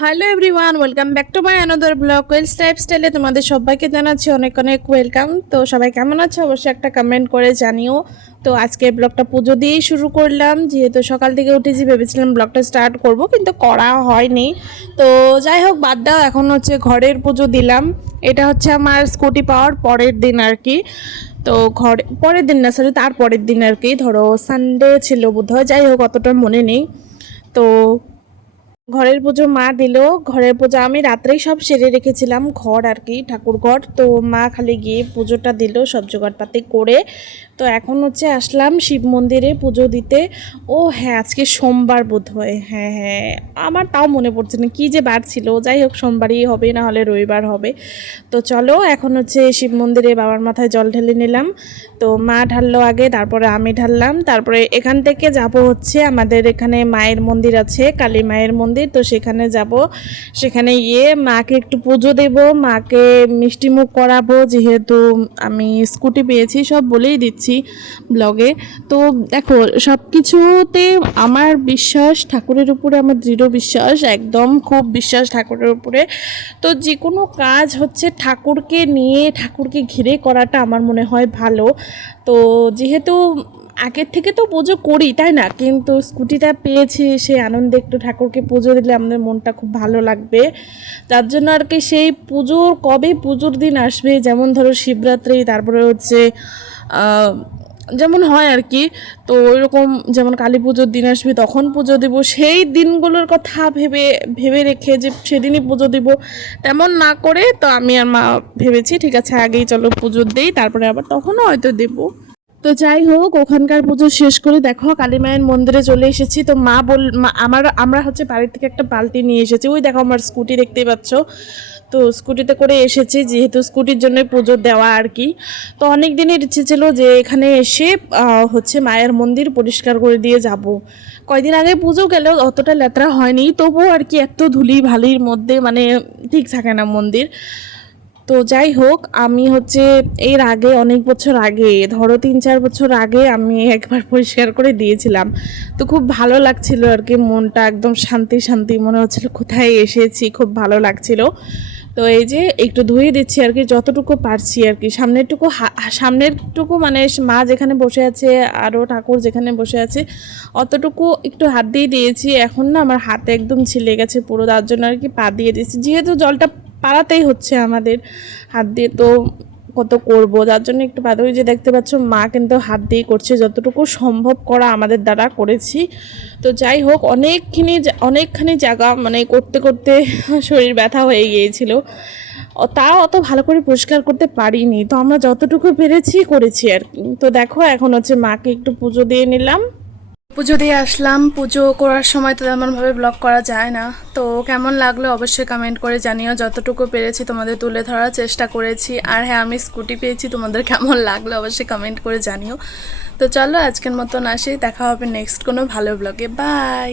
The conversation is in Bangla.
Hello everyone welcome back to my another blog Wales type স্টাইলে তোমাদের সবাইকে জানাচ্ছি অনেক অনেক ওয়েলকাম তো সবাই কেমন আছো? অবশ্যই একটা কমেন্ট করে জানিও। তো আজকে ব্লগটা পুজো দিয়েই শুরু করলাম। যেহেতু সকাল থেকে উঠেছি, ভেবেছিলাম ব্লগটা স্টার্ট করব, কিন্তু করা হয়নি। তো যাই হোক, বাদ দাও, এখন হচ্ছে ঘরের পুজো দিলাম। এটা হচ্ছে আমার স্কুটি পাওয়ার পরের দিন আর কি। তো ঘরে, পরের দিন না সরি তার পরের দিন আর কি। ধরো সানডে ছিল বোধহয়, যাই হোক, অতটা মনে নেই। তো ঘরের পুজো মা দিল। ঘরের পুজো আমি রাত্রেই সব সেরে রেখেছিলাম, ঘর আর কি, ঠাকুর ঘর। তো মা খালি গিয়ে পুজোটা দিল সব জোগাড়পাতি করে। তো এখন হচ্ছে আসলাম শিব মন্দিরে পুজো দিতে। ও হ্যাঁ আজকে সোমবার বোধ হয় হ্যাঁ হ্যাঁ আমার তাও মনে পড়ছে না, কী যে বার ছিল। যাই হোক, সোমবারই হবে, না হলে রবিবার হবে। তো চলো, এখন হচ্ছে শিব মন্দিরে বাবার মাথায় জল ঢেলে নিলাম। তো মা ঢাললো আগে, তারপরে আমি ঢাললাম। তারপরে এখান থেকে যাব হচ্ছে আমাদের এখানে মায়ের মন্দির আছে, কালী মায়ের মন্দির। তো সেখানে যাব। সেখানে গিয়ে মাকে একটু পুজো দেব, মাকে মিষ্টি মুখ করাবো, যেহেতু আমি স্কুটি পেয়েছি, সব বলেই দিচ্ছি ব্লগে। তো দেখো সব কিছুতে আমার বিশ্বাস, ঠাকুরের উপরে আমার দৃঢ় বিশ্বাস, একদম খুব বিশ্বাস ঠাকুরের উপরে। তো যে কোনো কাজ হচ্ছে ঠাকুরকে নিয়ে, ঠাকুরকে ঘিরে করাটা আমার মনে হয় ভালো। তো যেহেতু আগের থেকে তো পুজো করি, তাই না? কিন্তু স্কুটিটা পেয়েছি সে আনন্দে একটু ঠাকুরকে পুজো দিলে আমাদের মনটা খুব ভালো লাগবে। তার জন্য আর কি সেই পুজোর, কবে পুজোর দিন আসবে, যেমন ধরো শিবরাত্রি, তারপরে হচ্ছে যেমন হয় আর কি, তো ওইরকম যেমন কালী পুজোর দিন আসবে, তখন পুজো দেব। সেই দিনগুলোর কথা ভেবে ভেবে রেখে যে সেদিনই পুজো দিব, তেমন না করে তো আমি আর মা ভেবেছি, ঠিক আছে, আগেই চলো পুজো দিই, তারপরে আবার তখনও হয়তো দেবো। তো যাই হোক, ওখানকার পুজো শেষ করে দেখো কালী মায়ের মন্দিরে চলে এসেছি। তো মা বল আমার, আমরা হচ্ছে বাড়ি থেকে একটা বালতি নিয়ে এসেছি। ওই দেখো আমার স্কুটি দেখতেই পাচ্ছ। তো স্কুটিতে করে এসেছি, যেহেতু স্কুটির জন্য পুজো দেওয়া আর কি। তো অনেক দিনের ইচ্ছে ছিল যে এখানে এসে হচ্ছে মায়ের মন্দির পরিষ্কার করে দিয়ে যাব। কয়দিন আগে পুজো গেলেও অতটা লেতরা হয়নি, তবুও আর কি এত ধুলি ভালির মধ্যে মানে ঠিক থাকে না মন্দির। তো যাই হোক, আমি হচ্ছে এর আগে, অনেক বছর আগে, ধরো তিন চার বছর আগে আমি একবার পরিষ্কার করে দিয়েছিলাম। তো খুব ভালো লাগছিল আর কি, মনটা একদম শান্তি শান্তি, মনে হচ্ছিল কোথায় এসেছি, খুব ভালো লাগছিল। তো এই যে একটু ধুয়ে দিচ্ছি আর কি, যতটুকু পারছি আর কি। সামনেরটুকু সামনেরটুকু মানে মা যেখানে বসে আছে, আরও ঠাকুর যেখানে বসে আছে, অতটুকু একটু হাত দিয়ে দিয়েছি। এখন না আমার হাতে একদম ছিলে গেছে পুরো, তার জন্য আর কি পা দিয়ে দিয়েছি। যেহেতু জলটা পাড়াতেই হচ্ছে আমাদের হাত দিয়ে। তো কত করব? যার জন্য একটু বাদুই যে দেখতে পাচ্ছ, মা কিন্তু হাত দিয়ে করছে। যতটুকু সম্ভব করা আমাদের দ্বারা করেছি। তো যাই হোক, অনেকখানি অনেকখানি জায়গা মানে করতে করতে শরীর ব্যথা হয়ে গিয়েছিল। তা অত ভালো করে পরিষ্কার করতে পারিনি। তো আমরা যতটুকু পেরেছি করেছি আর কি। তো দেখো, এখন হচ্ছে মাকে একটু পুজো দিয়ে নিলাম। পুজো দিয়ে আসলাম। পুজো করার সময় তো তেমনভাবে ব্লগ করা যায় না। তো কেমন লাগল অবশ্যই কমেন্ট করে জানিও। যতটুকু পেরেছি তোমাদের তুলে ধরার চেষ্টা করেছি। আর হ্যাঁ আমি স্কুটি পেয়েছি, তোমাদের কেমন লাগল অবশ্যই কমেন্ট করে জানিও। তো চলো আজকের মতন আসি। দেখা হবে নেক্সট কোনো ভালো ব্লগে বাই